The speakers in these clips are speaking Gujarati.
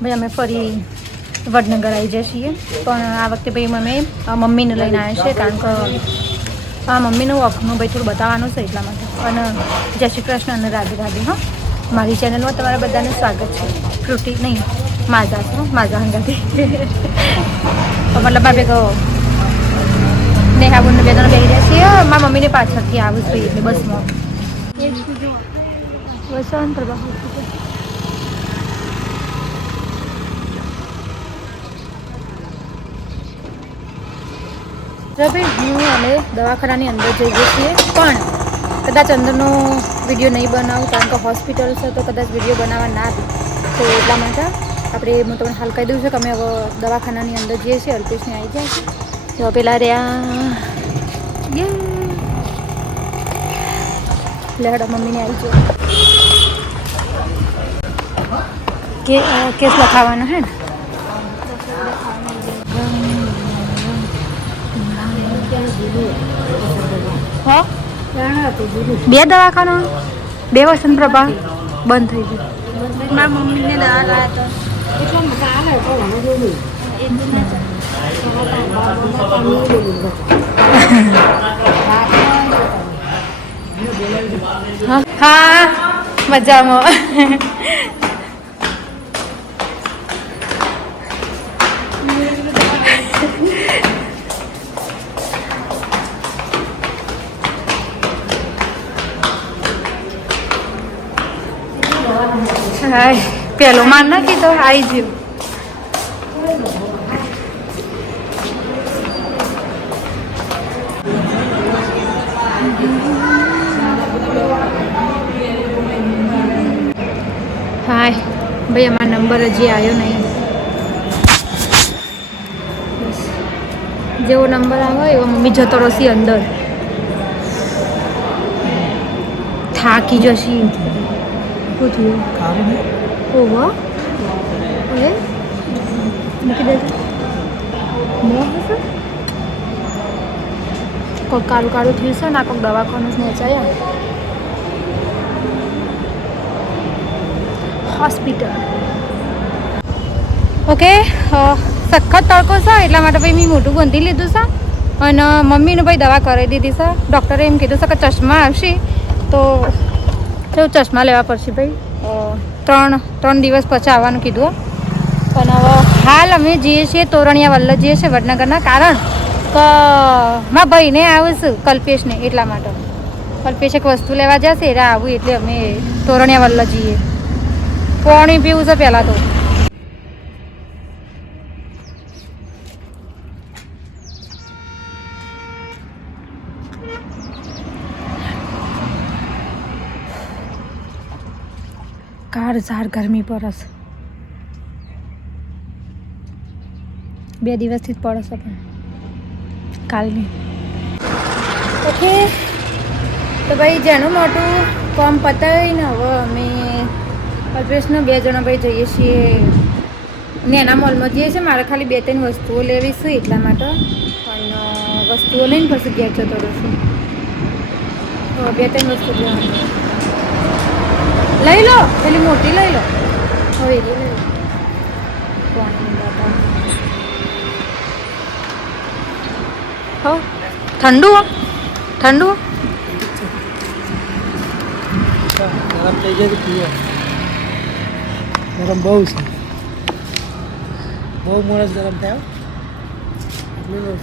ભાઈ અમે ફરી વડનગર આવી જઈએ છીએ, પણ આ વખતે ભાઈ અમે મમ્મીને લઈને આવ્યા છે, કારણ કે હા મમ્મીનું વખનું ભાઈ થોડું બતાવવાનું છે એટલા માટે. અને જય શ્રી કૃષ્ણ અને રાધે રાધે. હા, મારી ચેનલમાં તમારા બધાનું સ્વાગત છે. ફ્રૂટી નહીં, માઝા છો, માઝા હંગાથી મતલબ ભાભી કહો નેહા બોલને બે જણા બેસી રહ્યા છીએ. મારા મમ્મીને પાછળથી આવું જ ભાઈ એટલે બસમાં વસંત પ્રભા ભાઈ હું અમે દવાખાનાની અંદર જઈએ છીએ, પણ કદાચ અંદરનો વિડીયો નહીં બનાવું, કારણ કે હોસ્પિટલ છે તો કદાચ વિડીયો બનાવવા ના દે, તો એટલા માટે આપણે હું તમને હાલ કહી દઉં છું કે અમે હવે દવાખાનાની અંદર જઈએ છીએ. અલ્પેશને આવી જાય તો પેલા રહ્યા લેહડા મમ્મીને આવી જાય કેસ લખાવવાનો હે ને. હા, બે દવાખાના, બે વસંત પ્રભા બંધ થઈ ગયું. મારા મમ્મીને દવા લાવ્યા તો હા મજામાં. હાય પેલો માર નાખી તો આવી ગયું. હાય ભાઈ અમારો નંબર હજી આવ્યો નહીં. બસ જેવો નંબર આવ્યો એવો મમ્મી જતો રહેશે અંદર. થાકી જશે. શું થયું? ઓહો એ મૂકી દેજો. મોં હશે કોઈક કાળું કાળું થયું છે ને, કોઈક દવાખાનું નેચાયા હોસ્પિટલ. ઓકે, સખત તડકો છે એટલા માટે ભાઈ મેં મોટું બાંધી લીધું છે, અને મમ્મીને ભાઈ દવા કરાવી દીધી છે. ડૉક્ટરે એમ કીધું છે કે ચશ્મા આવશે તો ચશ્મા લેવા પડશે ભાઈ. 3 દિવસ પછી આવવાનું કીધું. પણ હવે હાલ અમે જઈએ છીએ તોરણિયા વલ્લભ જઈએ છીએ વડનગરના, કારણ કે મારા ભાઈને આવું છું કલ્પેશને, એટલા માટે કલ્પેશ એક વસ્તુ લેવા જશે એટલે આવું, એટલે અમે તોરણિયા વલ્લભ જઈએ. પાણી પીવું છે પહેલાં તો. ઝાર ગરમી પડે છે, 2 દિવસથી જ પડે છે, પણ કાલની. ઓકે તો ભાઈ જેનું મોટું કામ પતાવીને હવે અમે અલ્પેશને 2 જણા ભાઈ જઈએ છીએ નેના મોલમાં જઈએ છીએ. મારે ખાલી 2-3 વસ્તુઓ લેવી છે એટલા માટે, પણ વસ્તુઓ લઈને પછી ઘેર જતો રહેશું. 2-3 વસ્તુ લેવાની લઈ લો, પેલી મોટી લઈ લો. હવે એ લઈ લો. ઠંડુ ઠંડુ ગરમ થઈ જાય તો પીએ. ગરમ બહુ છે, બહુ મોડસ ગરમ થયો.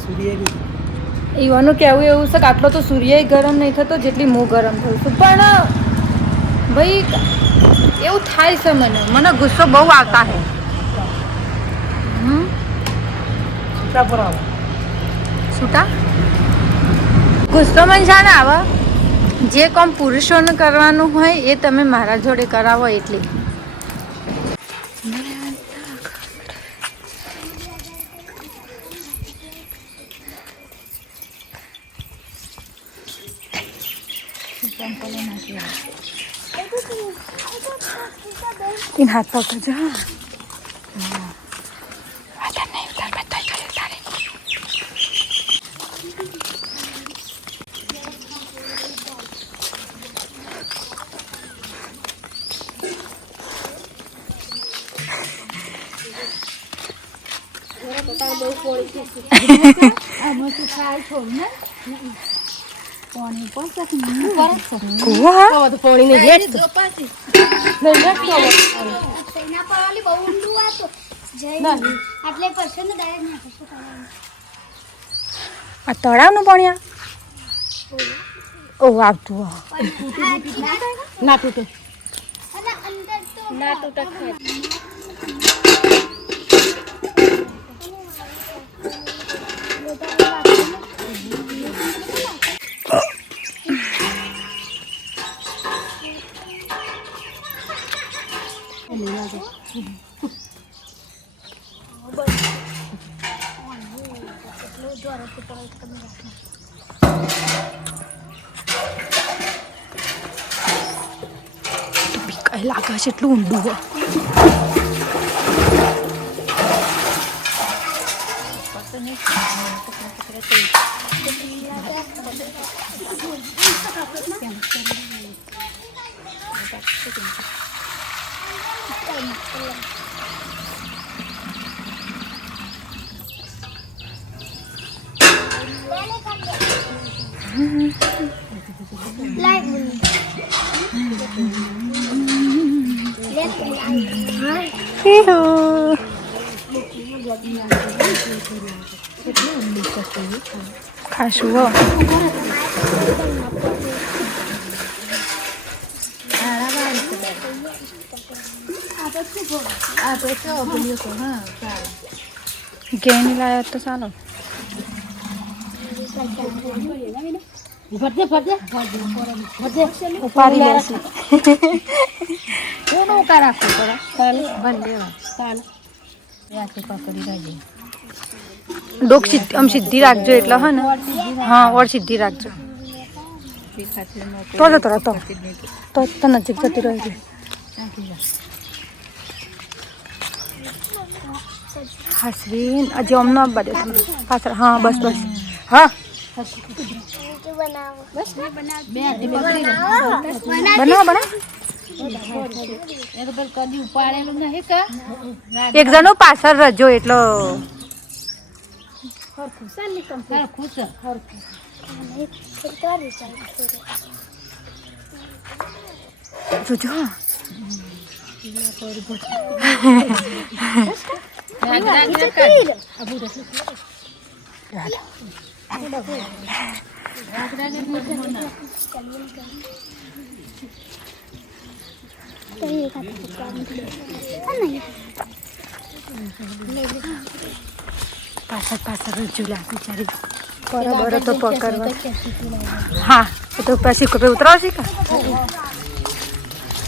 સૂર્ય એવાનું કહેવું એવું છે કે આટલો તો સૂર્ય ગરમ નહીં થતો જેટલી હું ગરમ થયું છું. પણ ભાઈ એવું થાય છે, મને ગુસ્સો બહુ આવતા હે. છૂટા પર આવે છૂટા ગુસ્સો મને જાણે આવે. જે કામ પુરુષોને કરવાનું હોય એ તમે મારા જોડે કરાવો એટલી. इन हाथ पकड़ जा. આ તળાવનું પાણી ઓ આવતું ના તૂટે કઈ લાગે છે એટલું ઊંડું હોય ખાશું હો ગેની લાયો તો ચાલો ઉપાડી લેશે ડોક આમ સીધી રાખજો એટલે હા ને હા ઓર સીધી રાખજો તો નજીક જતી રહી હાસરીન હજી અમને બધે પાછળ હા બસ બસ હા બનાવો એક જણો પાછળ રજો એટલો જોજો પાછળ રજુલા બિચારી બરોબર તો પકડવા હા તો પછી કોઈ ઉતરાવશે કે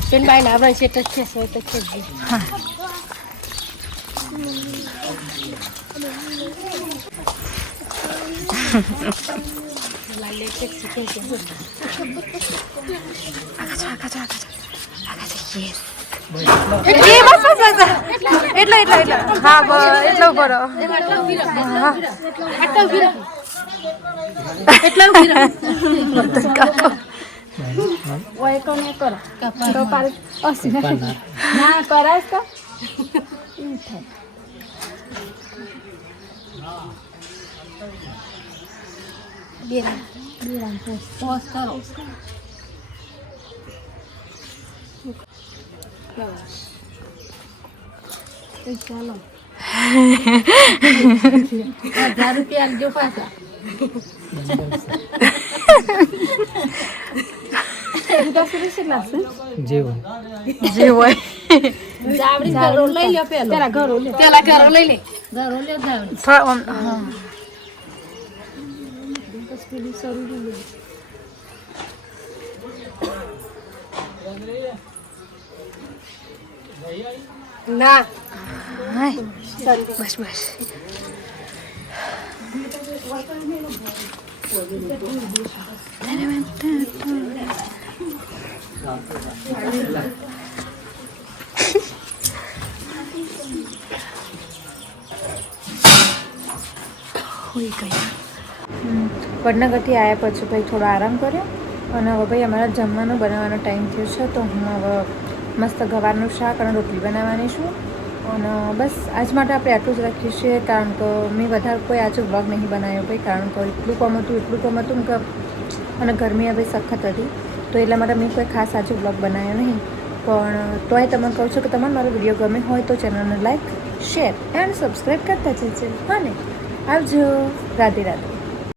પેન બાઈ ના આવડે છે તો છે હા એટલે હા એટલો બરો ચાલો 1000 રૂપિયા જો પાછા જે હોય જાવડી ઘરો લઈ લે પેલા ઘરો લઈ લે જાવડી હા પેલી શરૂ લે ના બસ બસ વડનગરથી આવ્યા પછી ભાઈ થોડો આરામ કર્યો અને હવે ભાઈ અમારા જમવાનું બનાવવાનો ટાઈમ થયો છે તો હું હવે મસ્ત ગવારનું શાક અને રોટલી બનાવવાની છું અને બસ આજ માટે આપણે આટલું જ રાખીએ છીએ, કારણ કે મેં વધારે કોઈ આજે વ્લોગ નહીં બનાવ્યો ભાઈ, કારણ કે એટલું કામ હતું કે અને ગરમી હવે સખત હતી, તો એટલા માટે મેં કોઈ ખાસ આજે વ્લોગ બનાવ્યો નહીં. પણ તોય તમને કહું છું કે તમને મારો વિડીયો ગમે હોય તો ચેનલને લાઈક, શેર એન્ડ સબસ્ક્રાઈબ કરતા જજો. હા ને, આવજો. રાધે રાધે.